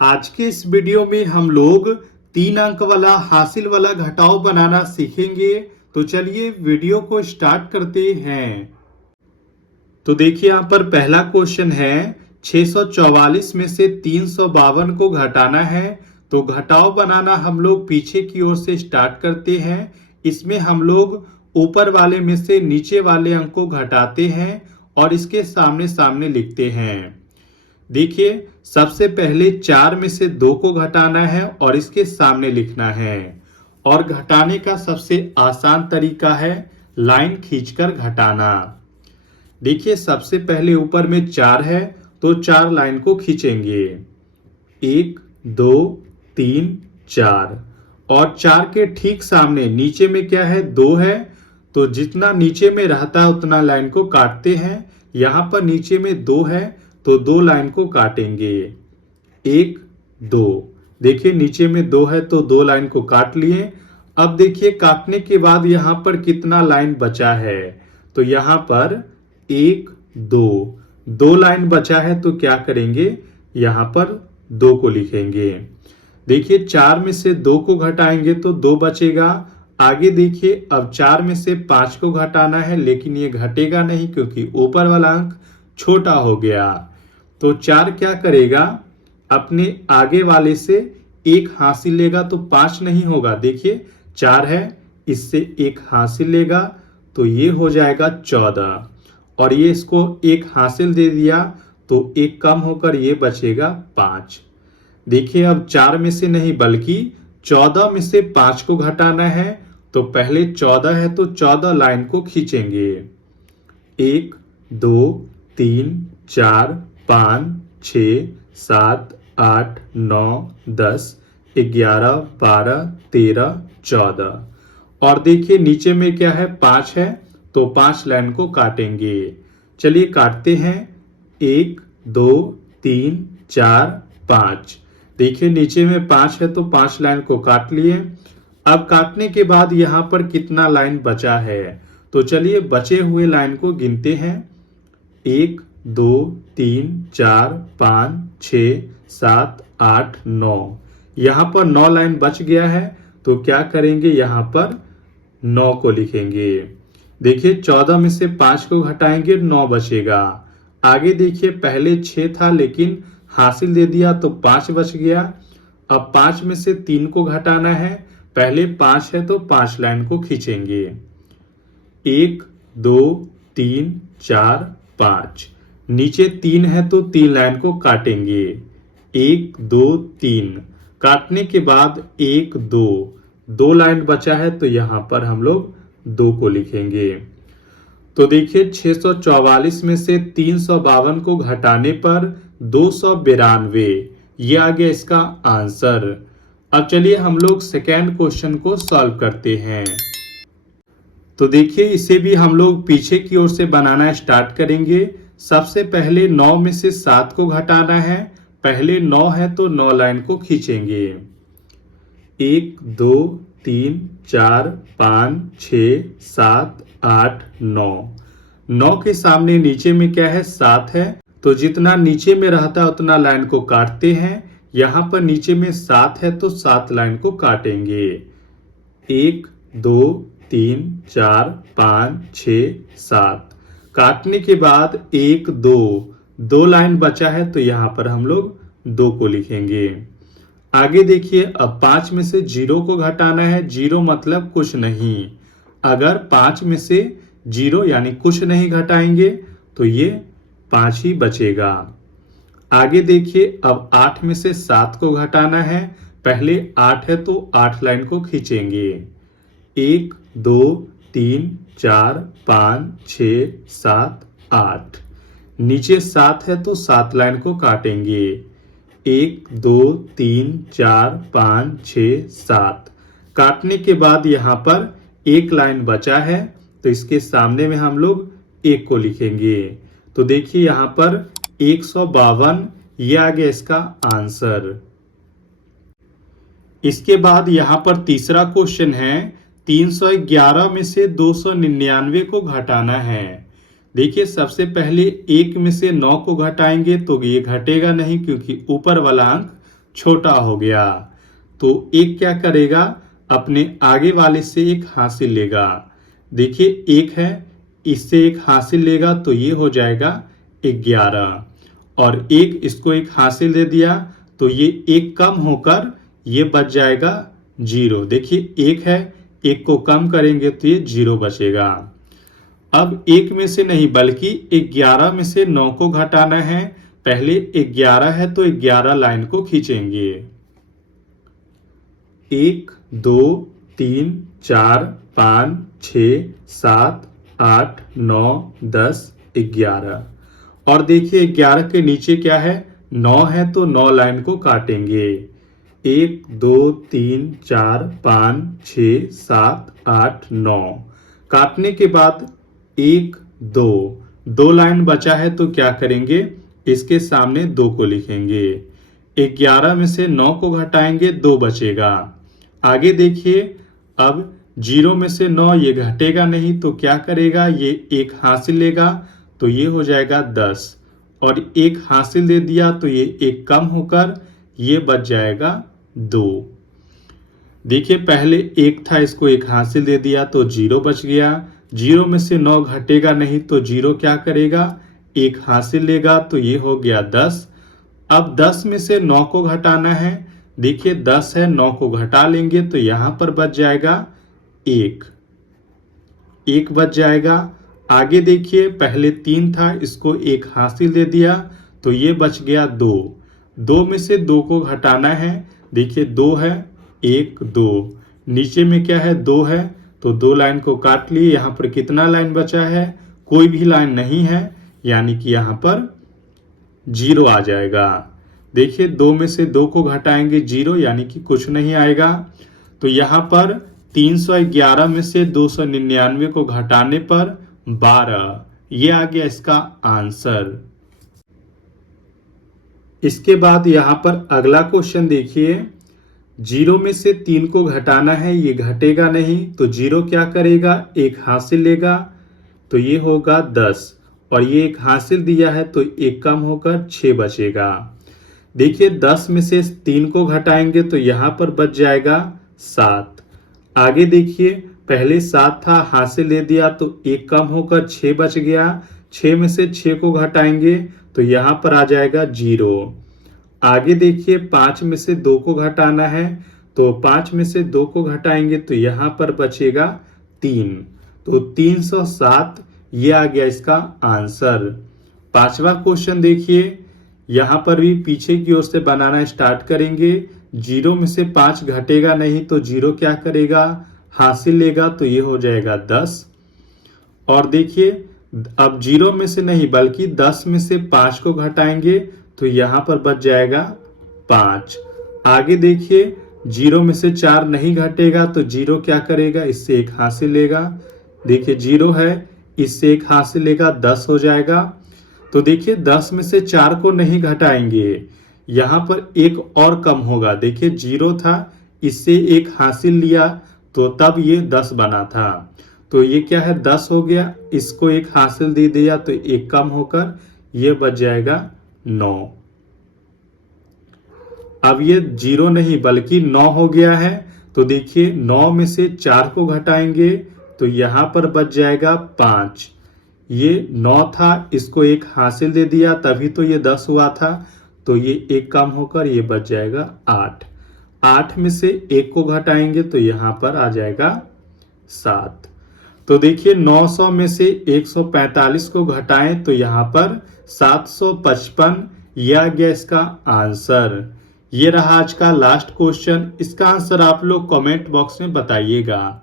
आज के इस वीडियो में हम लोग 3 अंक वाला हासिल वाला घटाव बनाना सीखेंगे। तो चलिए वीडियो को स्टार्ट करते हैं। तो देखिए यहाँ पर पहला क्वेश्चन है 644 में से 352 को घटाना है। तो घटाव बनाना हम लोग पीछे की ओर से स्टार्ट करते हैं। इसमें हम लोग ऊपर वाले में से नीचे वाले अंक को घटाते हैं और इसके सामने सामने लिखते हैं। देखिए सबसे पहले 4 में से 2 को घटाना है और इसके सामने लिखना है। और घटाने का सबसे आसान तरीका है लाइन खींचकर घटाना। देखिए सबसे पहले ऊपर में 4 है तो 4 लाइन को खींचेंगे, 1 2 3 4। और 4 के ठीक सामने नीचे में क्या है, 2 है, तो जितना नीचे में रहता है उतना लाइन को काटते हैं। यहाँ पर नीचे में 2 है तो 2 लाइन को काटेंगे, 1 2। देखिए नीचे में 2 है तो 2 लाइन को काट लिए। अब देखिए काटने के बाद यहाँ पर कितना लाइन बचा है, तो यहाँ पर 1 2 लाइन बचा है। तो क्या करेंगे, यहाँ पर 2 को लिखेंगे। देखिए 4 में से 2 को घटाएंगे तो 2 बचेगा। आगे देखिए अब 4 में से 5 को घटाना है, लेकिन ये घटेगा नहीं क्योंकि ऊपर वाला अंक छोटा हो गया। तो 4 क्या करेगा, अपने आगे वाले से 1 हासिल लेगा तो 5 नहीं होगा। देखिए 4 है, इससे 1 हासिल लेगा तो ये हो जाएगा 14। और ये इसको 1 हासिल दे दिया तो 1 कम होकर ये बचेगा 5। देखिए अब 4 में से नहीं बल्कि 14 में से 5 को घटाना है। तो पहले 14 है तो 14 लाइन को खींचेंगे, 1 2 3 4 5 6 7 8 9 10 11 12 13 14। और देखिए नीचे में क्या है, 5 है तो 5 लाइन को काटेंगे। चलिए काटते हैं, 1 2 3 4 5। देखिए नीचे में 5 है तो 5 लाइन को काट लिए। अब काटने के बाद यहाँ पर कितना लाइन बचा है, तो चलिए बचे हुए लाइन को गिनते हैं, 1 2 3 4 5 6 7 8 9। यहाँ पर 9 लाइन बच गया है। तो क्या करेंगे, यहाँ पर 9 को लिखेंगे। देखिए 14 में से 5 को घटाएंगे, 9 बचेगा। आगे देखिए पहले 6 था लेकिन हासिल दे दिया तो 5 बच गया। अब 5 में से 3 को घटाना है, पहले 5 है तो 5 लाइन को खींचेंगे, 1 2 3 4 5। नीचे 3 है तो 3 लाइन को काटेंगे, 1 2 3। काटने के बाद 1 2 लाइन बचा है तो यहाँ पर हम लोग 2 को लिखेंगे। तो देखिए 644 में से 352 को घटाने पर 292, ये आ गया इसका आंसर। अब चलिए हम लोग सेकेंड क्वेश्चन को सॉल्व करते हैं। तो देखिए इसे भी हम लोग पीछे की ओर से बनाना स्टार्ट करेंगे। सबसे पहले 9 में से 7 को घटाना है। पहले 9 है तो 9 लाइन को खींचेंगे, 1 2 3 4 5 6 7 8 9। 9 के सामने नीचे में क्या है, 7 है, तो जितना नीचे में रहता है उतना लाइन को काटते हैं। यहाँ पर नीचे में 7 है तो 7 लाइन को काटेंगे, 1 2 3 4 5 6 7। काटने के बाद 1 2 लाइन बचा है तो यहाँ पर हम लोग 2 को लिखेंगे। आगे देखिए अब 5 में से 0 को घटाना है। 0 मतलब कुछ नहीं। अगर 5 में से 0 यानी कुछ नहीं घटाएंगे तो ये 5 ही बचेगा। आगे देखिए अब 8 में से 7 को घटाना है। पहले 8 है तो 8 लाइन को खींचेंगे, 1 2 3 4 5 6 7 8। नीचे 7 है तो 7 लाइन को काटेंगे, 1 2 3 4 5 6 7। काटने के बाद यहाँ पर 1 लाइन बचा है तो इसके सामने में हम लोग 1 को लिखेंगे। तो देखिए यहाँ पर 152, ये आ गया इसका आंसर। इसके बाद यहाँ पर तीसरा क्वेश्चन है, 311 में से 299 को घटाना है। देखिए सबसे पहले 1 में से 9 को घटाएंगे तो ये घटेगा नहीं क्योंकि ऊपर वाला अंक छोटा हो गया। तो एक क्या करेगा, अपने आगे वाले से एक हासिल लेगा। देखिए एक है, इससे एक हासिल लेगा तो ये हो जाएगा 11, और एक इसको एक हासिल दे दिया तो ये एक कम होकर ये बच जाएगा 0। देखिए एक है, एक को कम करेंगे तो ये 0 बचेगा। अब एक में से नहीं बल्कि 11 में से 9 को घटाना है। पहले 11 है तो 11 लाइन को खींचेंगे। 1 2 3 4 5 6 7 8 9 10 11। और देखिए 11 के नीचे क्या है, 9 है तो 9 लाइन को काटेंगे। 1 2 3 4 5 6 7 8 9। काटने के बाद 1 2 2 लाइन बचा है तो क्या करेंगे, इसके सामने 2 को लिखेंगे। 11 में से 9 को घटाएंगे 2 बचेगा। आगे देखिए, अब 0 में से 9 ये घटेगा नहीं तो क्या करेगा, ये एक हासिल लेगा तो ये हो जाएगा 10, और एक हासिल दे दिया तो ये एक कम होकर ये बच जाएगा 2। देखिए पहले एक था, इसको एक हासिल दे दिया तो 0 बच गया। 0 में से 9 घटेगा नहीं तो 0 क्या करेगा, एक हासिल लेगा तो ये हो गया 10। अब 10 में से 9 को घटाना है। देखिए 10 है, 9 को घटा लेंगे तो यहां पर बच जाएगा 1 बच जाएगा। आगे देखिए पहले 3 था, इसको एक हासिल दे दिया तो ये बच गया 2। 2 में से 2 को घटाना है। देखिए 2 है, 1 2, नीचे में क्या है 2 है तो 2 लाइन को काट लिए। यहाँ पर कितना लाइन बचा है, कोई भी लाइन नहीं है, यानी कि यहाँ पर 0 आ जाएगा। देखिए 2 में से 2 को घटाएंगे 0, यानी कि कुछ नहीं आएगा। तो यहाँ पर 311 में से 299 को घटाने पर 12, ये आ गया इसका आंसर। इसके बाद यहाँ पर अगला क्वेश्चन देखिए, 0 में से 3 को घटाना है, ये घटेगा नहीं तो 0 क्या करेगा, एक हासिल लेगा तो ये होगा 10, और ये एक हासिल दिया है तो एक कम होकर 6 बचेगा। देखिए 10 में से 3 को घटाएंगे तो यहाँ पर बच जाएगा 7। आगे देखिए पहले 7 था, हासिल ले दिया तो एक कम होकर 6 बच गया। 6 में से 6 को घटाएंगे तो यहाँ पर आ जाएगा 0। आगे देखिए 5 में से 2 को घटाना है, तो 5 में से 2 को घटाएंगे तो यहाँ पर बचेगा 3, तो 307, ये आ गया इसका आंसर। पांचवा क्वेश्चन देखिए, यहाँ पर भी पीछे की ओर से बनाना स्टार्ट करेंगे। 0 में से 5 घटेगा नहीं तो 0 क्या करेगा, हासिल लेगा तो ये हो जाएगा 10। और देखिए अब 0 में से नहीं बल्कि 10 में से 5 को घटाएंगे तो यहाँ पर बच जाएगा 5। आगे देखिए 0 में से 4 नहीं घटेगा तो 0 क्या करेगा, इससे एक हासिल लेगा। देखिए 0 है, इससे एक हासिल लेगा, 10 हो जाएगा। तो देखिए 10 में से 4 को नहीं घटाएंगे, यहाँ पर एक और कम होगा। देखिए 0 था, इससे एक हासिल लिया तो तब ये 10 बना था, तो ये क्या है 10 हो गया। इसको एक हासिल दे दिया तो एक कम होकर ये बच जाएगा 9। अब ये 0 नहीं बल्कि 9 हो गया है, तो देखिए 9 में से 4 को घटाएंगे तो यहाँ पर बच जाएगा 5। ये 9 था, इसको एक हासिल दे दिया तभी तो ये 10 हुआ था, तो ये एक कम होकर ये बच जाएगा 8। 8 में से 1 को घटाएंगे तो यहाँ पर आ जाएगा 7। तो देखिए 900 में से 145 को घटाएं तो यहाँ पर 755, यह आ गया इसका आंसर। ये रहा आज का लास्ट क्वेश्चन। इसका आंसर आप लोग कमेंट बॉक्स में बताइएगा।